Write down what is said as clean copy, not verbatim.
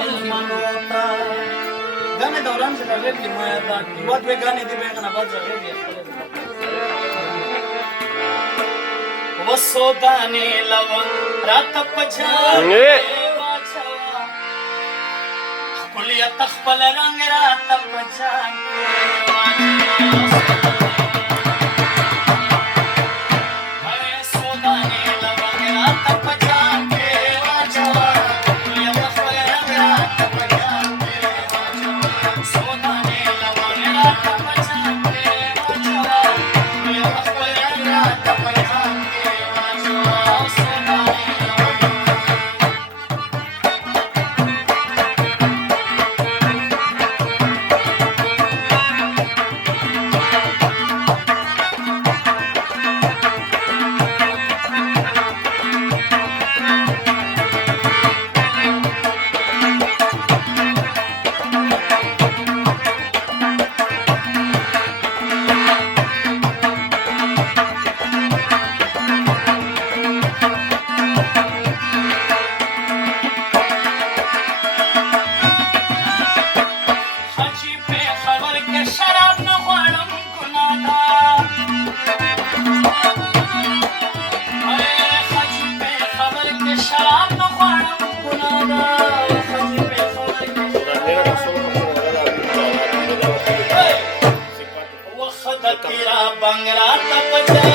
ملمنوتا گانے دوران سے رغیب کی مایدان کی بات بے گانے دی بیغنا بات رغیب یا وسودانے لون رات پجانے واچوا کلیت تخپل رنگ رات پجانے وسودانے لون رات پجانے واچوا کلیت تخپل رنگ رات پجانے واچوا سودانے لون رات پجانے واچوا کلیت تخپل رنگ رات پجانے Bangla